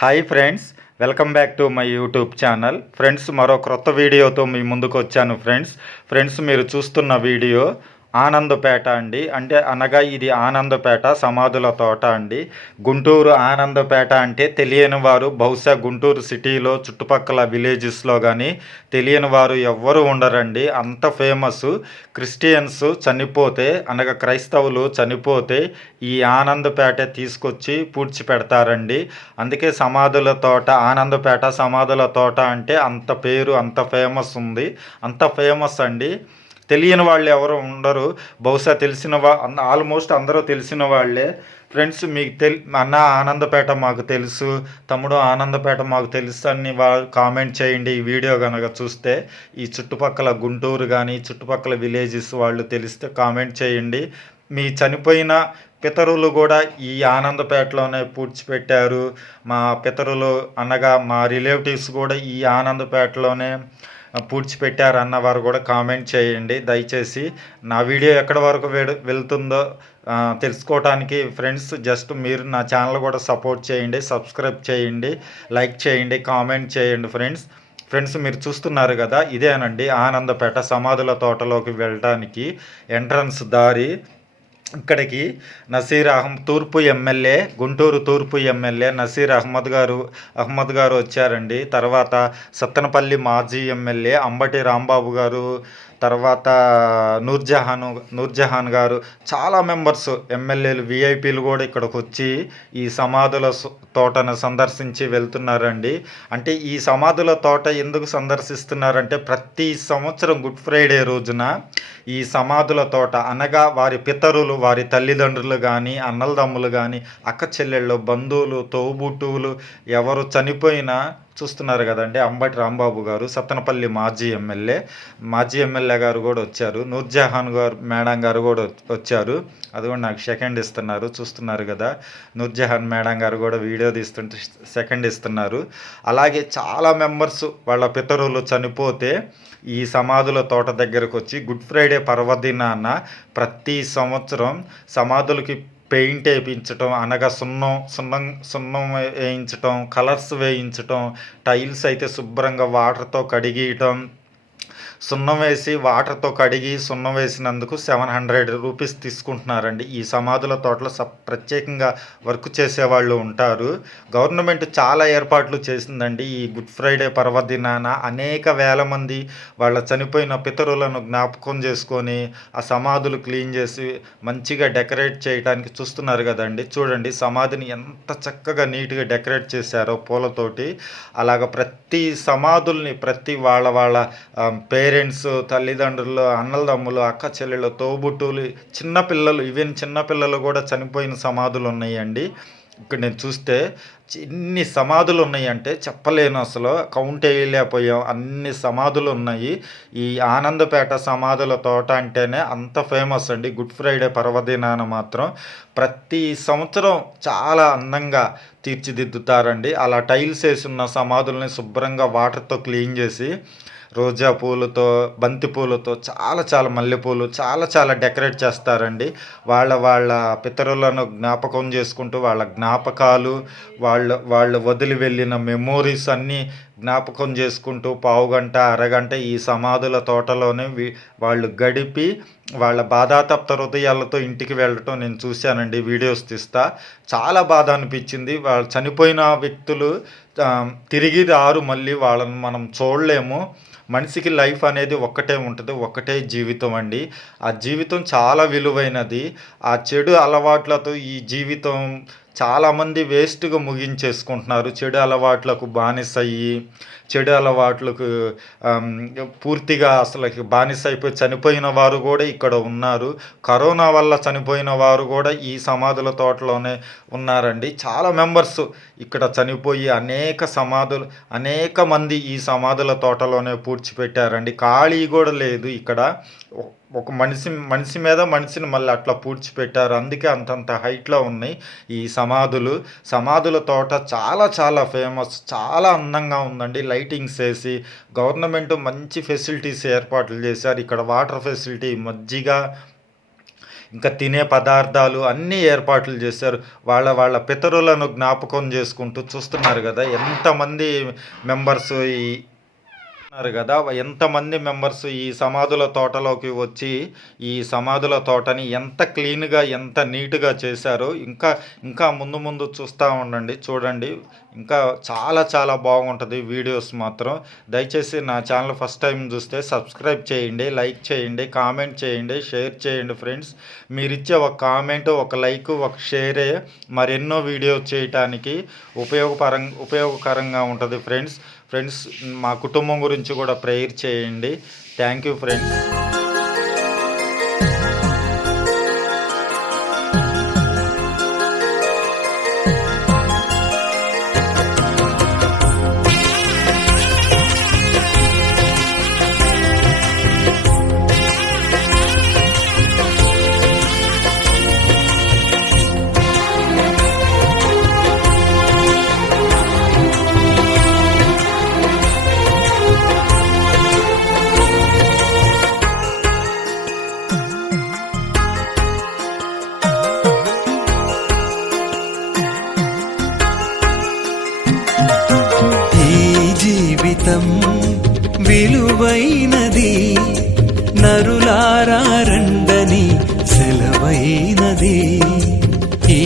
Hi friends, welcome back to my YouTube channel. Friends, మరో క్రొత్త వీడియోతో మీ ముందుకు వచ్చాను. ఫ్రెండ్స్ మీరు చూస్తున్న వీడియో ఆనందపేట అండి. అనగా ఇది ఆనందపేట సమాధుల తోట అండి. గుంటూరు ఆనందపేట అంటే తెలియని వారు బహుశా గుంటూరు సిటీలో చుట్టుపక్కల విలేజెస్లో కానీ తెలియని వారు ఎవ్వరూ ఉండరండి. అంత ఫేమస్. క్రిస్టియన్స్ చనిపోతే అనగా క్రైస్తవులు చనిపోతే ఈ ఆనందపేట తీసుకొచ్చి పూడ్చిపెడతారండి. అందుకే సమాధుల తోట ఆనందపేట సమాధుల తోట అంటే అంత పేరు, అంత ఫేమస్ ఉంది. అంత ఫేమస్ అండి. తెలియని వాళ్ళు ఎవరు ఉండరు. బహుశా ఆల్మోస్ట్ అందరూ తెలిసిన వాళ్ళే. ఫ్రెండ్స్, మీకు అన్న ఆనందపేట మాకు తెలుసు, తమ్ముడు ఆనందపేట మాకు తెలుసు అని కామెంట్ చేయండి. ఈ వీడియో కనుక చూస్తే ఈ చుట్టుపక్కల గుంటూరు కానీ చుట్టుపక్కల విలేజెస్ వాళ్ళు తెలిస్తే కామెంట్ చేయండి. మీ చనిపోయిన పితరులు కూడా ఈ ఆనందపేటలోనే పూడ్చిపెట్టారు. మా పితరులు అనగా మా రిలేటివ్స్ కూడా ఈ ఆనందపేటలోనే పూడ్చిపెట్టారు అన్నవారు కూడా కామెంట్ చేయండి. దయచేసి నా వీడియో ఎక్కడి వరకు వెళ్తుందో తెలుసుకోవటానికి ఫ్రెండ్స్ జస్ట్ మీరు నా ఛానల్ కూడా సపోర్ట్ చేయండి, సబ్స్క్రైబ్ చేయండి, లైక్ చేయండి, కామెంట్ చేయండి. ఫ్రెండ్స్ మీరు చూస్తున్నారు కదా, ఇదేనండి ఆనందపేట సమాధుల తోటలోకి వెళ్ళడానికి ఎంట్రన్స్ దారి. ఇక్కడికి గుంటూరు తూర్పు ఎమ్మెల్యే నసీర్ అహ్మద్ గారు వచ్చారండి. తర్వాత సత్తెనపల్లి మాజీ ఎమ్మెల్యే అంబటి రాంబాబు గారు, తర్వాత నూర్జహాన్ గారు, చాలా మెంబర్స్ ఎమ్మెల్యేలు విఐపీలు కూడా ఇక్కడికి వచ్చి ఈ సమాధుల తోటను సందర్శించి వెళ్తున్నారండి. అంటే ఈ సమాధుల తోట ఎందుకు సందర్శిస్తున్నారంటే ప్రతి సంవత్సరం గుడ్ ఫ్రైడే రోజున ఈ సమాధుల తోట అనగా వారి పితరులు, వారి తల్లిదండ్రులు కానీ, అన్నలదమ్ములు కానీ, అక్క చెల్లెళ్ళు, బంధువులు, తోబుట్టువులు ఎవరు చనిపోయినా చూస్తున్నారు కదండి. అంబటి రాంబాబు గారు సత్తెనపల్లి మాజీ ఎమ్మెల్యే గారు కూడా వచ్చారు. నూర్జహాన్ గారు మేడం గారు కూడా వచ్చారు. అది కూడా నాకు సెకండ్ ఇస్తున్నారు, చూస్తున్నారు కదా. నూర్జహాన్ మేడం గారు కూడా వీడియో తీస్తుంటే సెకండ్ ఇస్తున్నారు. అలాగే చాలా మెంబర్స్ వాళ్ళ పితరులు చనిపోతే ఈ సమాధుల తోట దగ్గరకు వచ్చి గుడ్ ఫ్రైడే పర్వదినాన ప్రతి సంవత్సరం సమాధులకి పెయింట్ వేయించటం అనగా సున్నం వేయించటం, కలర్స్ వేయించటం, టైల్స్ అయితే శుభ్రంగా వాటర్తో కడిగియటం, సున్నం వేసి వాటర్తో కడిగి సున్నం వేసినందుకు 700 రూపీస్ తీసుకుంటున్నారండి. ఈ సమాధుల తోటలో ప్రత్యేకంగా వర్క్ చేసేవాళ్ళు ఉంటారు. గవర్నమెంట్ చాలా ఏర్పాట్లు చేసిందండి. ఈ గుడ్ ఫ్రైడే పర్వదినాన అనేక వేల మంది వాళ్ళ చనిపోయిన పితరులను జ్ఞాపకం చేసుకొని ఆ సమాధులు క్లీన్ చేసి మంచిగా డెకరేట్ చేయడానికి చూస్తున్నారు కదండి. చూడండి సమాధిని ఎంత చక్కగా నీట్గా డెకరేట్ చేశారో పూలతోటి. అలాగ ప్రతి సమాధుల్ని ప్రతి వాళ్ళ పేరెంట్స్, తల్లిదండ్రులు, అన్నలదమ్ములు, అక్క చెల్లెళ్ళు, తోబుట్టువులు, చిన్నపిల్లలు కూడా చనిపోయిన సమాధులు ఉన్నాయండి. ఇక్కడ నేను చూస్తే ఎన్ని సమాధులు ఉన్నాయంటే చెప్పలేను, అసలు కౌంట్ వేయలేకపోయాం, అన్ని సమాధులు ఉన్నాయి. ఈ ఆనందపేట సమాధుల తోట అంటేనే అంత ఫేమస్ అండి. గుడ్ ఫ్రైడే పర్వదినాన మాత్రం ప్రతి సంవత్సరం చాలా అందంగా తీర్చిదిద్దుతారండి. అలా టైల్స్ వేసి ఉన్న సమాధుల్ని శుభ్రంగా వాటర్తో క్లీన్ చేసి రోజా పూలతో, బంతి పూలతో, చాలా మల్లెపూలు చాలా డెకరేట్ చేస్తారండి. వాళ్ళ పితరులను జ్ఞాపకం చేసుకుంటూ వాళ్ళ జ్ఞాపకాలు, వాళ్ళు వదిలి వెళ్ళిన మెమోరీస్ అన్నీ జ్ఞాపకం చేసుకుంటూ పావుగంట అరగంట ఈ సమాధుల తోటలోనే వాళ్ళు గడిపి వాళ్ళ బాధాతప్త హృదయాలతో ఇంటికి వెళ్ళటం నేను చూశానండి. వీడియోస్ తీస్తా చాలా బాధ అనిపించింది. వాళ్ళు చనిపోయిన వ్యక్తులు తిరిగి రారు, మళ్ళీ వాళ్ళని మనం చూడలేము. మనిషికి లైఫ్ అనేది ఒక్కటే ఉంటుంది, ఒక్కటే జీవితం అండి. ఆ జీవితం చాలా విలువైనది. ఆ చెడు అలవాట్లతో ఈ జీవితం చాలామంది వేస్ట్గా ముగించేసుకుంటున్నారు. చెడు అలవాట్లకు బానిసయ్యి, చెడు అలవాట్లకు పూర్తిగా అసలు బానిస అయిపోయి చనిపోయిన వారు కూడా ఇక్కడ ఉన్నారు. కరోనా వల్ల చనిపోయిన వారు కూడా ఈ సమాధుల తోటలోనే ఉన్నారండి. చాలా మెంబర్స్ ఇక్కడ చనిపోయి అనేక మంది ఈ సమాధుల తోటలోనే పూడ్చిపెట్టారండి. ఖాళీ కూడా లేదు ఇక్కడ. ఒక మనిషి మీద మనిషిని మళ్ళీ అట్లా పూడ్చిపెట్టారు. అందుకే అంతంత హైట్లో ఉన్నాయి ఈ సమాధుల తోట. చాలా ఫేమస్, చాలా అందంగా ఉందండి. లైటింగ్స్ వేసి గవర్నమెంట్ మంచి ఫెసిలిటీస్ ఏర్పాట్లు చేశారు. ఇక్కడ వాటర్ ఫెసిలిటీ, మజ్జిగ, ఇంకా తినే పదార్థాలు అన్నీ ఏర్పాట్లు చేశారు. వాళ్ళ పితరులను జ్ఞాపకం చేసుకుంటూ చూస్తున్నారు కదా ఎంతమంది మెంబర్స్ ఎంతమంది మెంబర్స్ ఈ సమాధుల తోటలోకి వచ్చి ఈ సమాధుల తోటని ఎంత క్లీన్గా ఎంత నీట్గా చేశారో ఇంకా ఇంకా ముందు ముందు చూస్తూ ఉండండి, చూడండి. ఇంకా చాలా చాలా బాగుంటుంది వీడియోస్ మాత్రం. దయచేసి నా ఛానల్ ఫస్ట్ టైం చూస్తే సబ్స్క్రైబ్ చేయండి, లైక్ చేయండి, కామెంట్ చేయండి, షేర్ చేయండి ఫ్రెండ్స్. మీరిచ్చే ఒక కామెంట్, ఒక లైక్, ఒక షేరే మరెన్నో వీడియోస్ చేయటానికి ఉపయోగకరంగా ఉంటుంది ఫ్రెండ్స్. మా కుటుంబం గురించి కూడా ప్రేయర్ చేయండి. Thank you friends. జీవితం విలువైనది, నరులారా రండని సెలవైనది. ఈ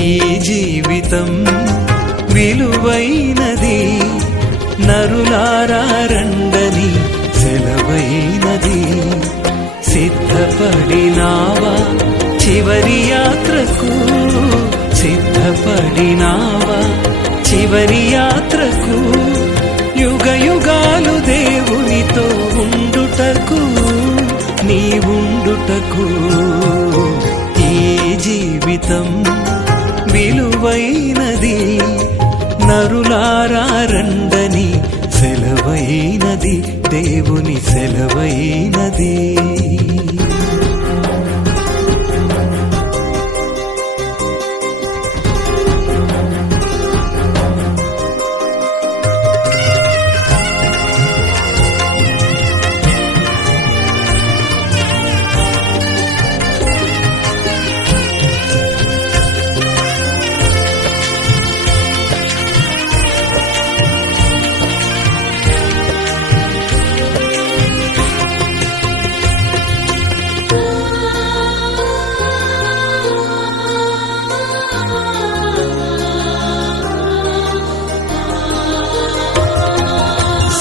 జీవితం విలువైనది, నరులారా రండని సెలవైనది. సిద్ధపడినావా చివరి యాత్రకు, సిద్ధపడినావా చివరి యాత్రకు, యుగ యుగాలు దేవునితో ఉండుటకు, నీవుండుటకు. ఈ జీవితం విలువైనది, నరులారా రండని సెలవైనది, దేవుని సెలవైనది.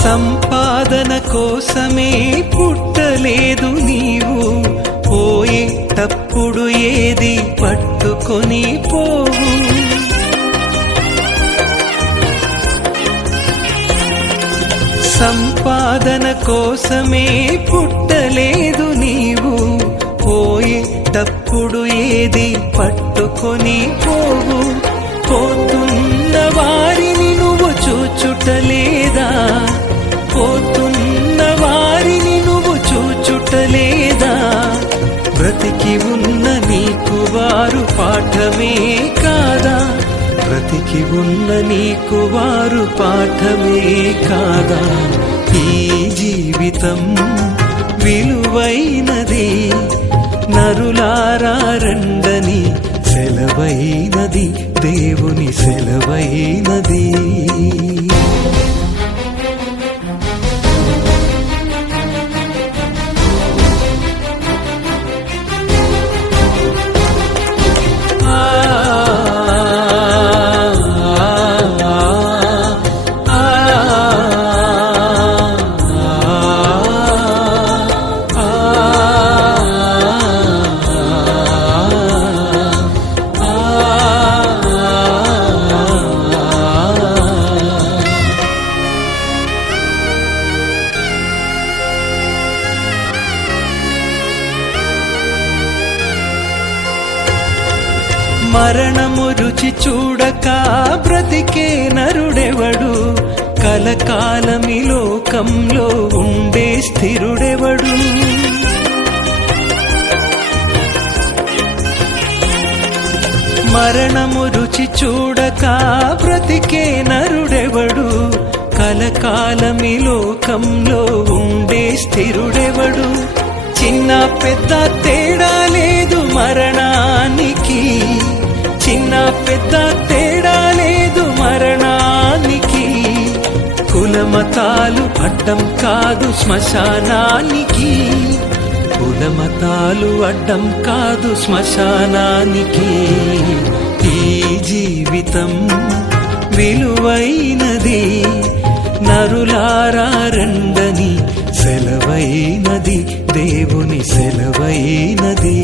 సంపాదన కోసమే పుట్టలేదు నీవు, పోయేటప్పుడు ఏది పట్టుకొని పోవు. సంపాదన కోసమే పుట్టలేదు నీవు, పోయేటప్పుడు ఏది పట్టుకొని పోవు. పోతున్న వారిని నువ్వు చూచుటలేదా, పోతున్న వారిని నువ్వు చూచుటలేదా. బ్రతికి ఉన్న నీకు వారు పాఠమే కాదా, బ్రతికి ఉన్న నీకు వారు పాఠమే కాదా. ఈ జీవితం విలువైనది, నరులారా రండని సెలవైనది, దేవుని సెలవైనది. మరణము రుచి చూడక బ్రతికే నరుడెవడు, కలకాలమి లోకంలో ఉండే స్థిరుడెవడు. మరణము రుచి చూడక బ్రతికే నరుడెవడు, కలకాలమి లోకంలో ఉండే స్థిరుడెవడు. చిన్న పెద్ద తేడా లేదు మరణా చిన్న పెద్ద తేడా లేదు మరణానికి. కులమతాలు అడ్డం కాదు శ్మశానానికి. కులమతాలు అడ్డం కాదు శ్మశానానికి. ఈ జీవితం విలువైనది, నరులారా రండని సెలవైనది, దేవుని సెలవైనది.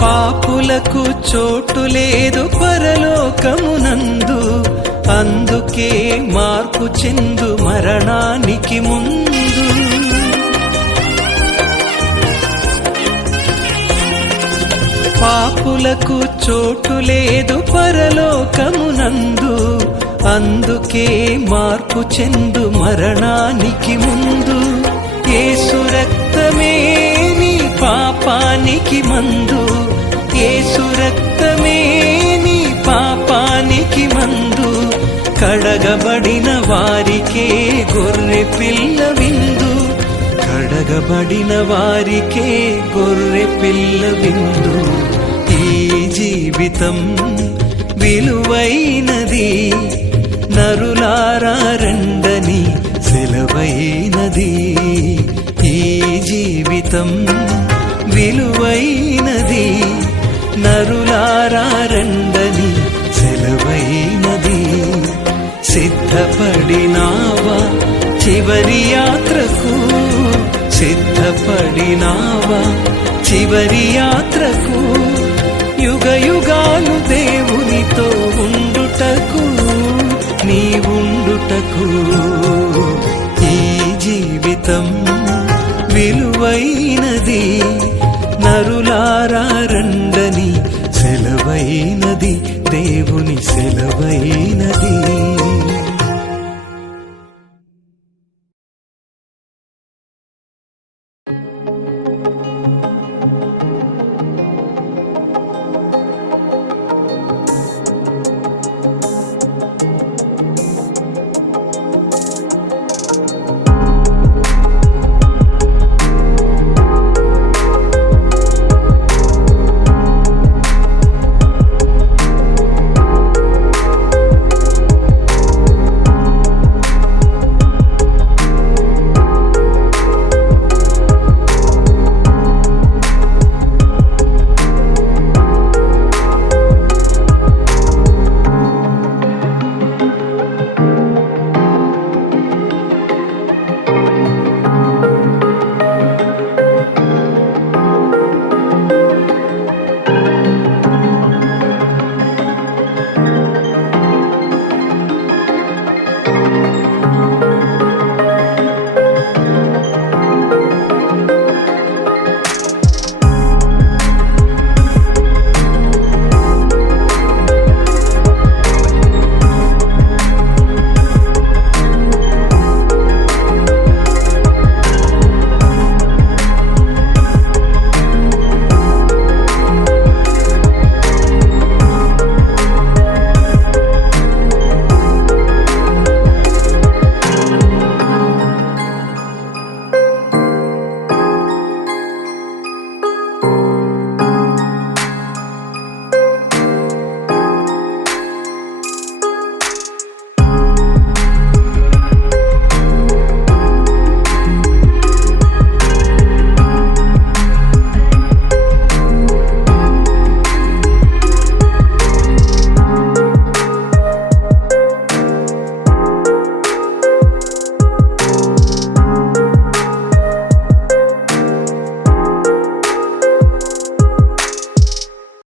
పాపులకు చోటు లేదు పరలోకమునందు, అందుకే మార్పు చెందు మరణానికి ముందు. పాపులకు చోటు లేదు పరలోకమునందు, అందుకే మార్పు చెందు మరణానికి ముందు. యేసు రక్తమే నీ పాపానికి మందు. యేసు రక్తమే నీ పాపానికి మందు. కడగబడిన వారికే గొర్రె పిల్ల విందు. కడగబడిన వారికే గొర్రె పిల్ల విందు. ఈ జీవితం విలువైనది, నరులారా రండని సెలవైనది. ఈ జీవితం విలువైనది, నరులారా రండని సెలవైనది. సిద్ధపడినావా చివరి యాత్రకు? సిద్ధపడినావా చివరి యాత్రకు? యుగ యుగాలు దేవునితో ఉండుటకు, నీవుండుటకు. ఈ జీవితం విలువైనది,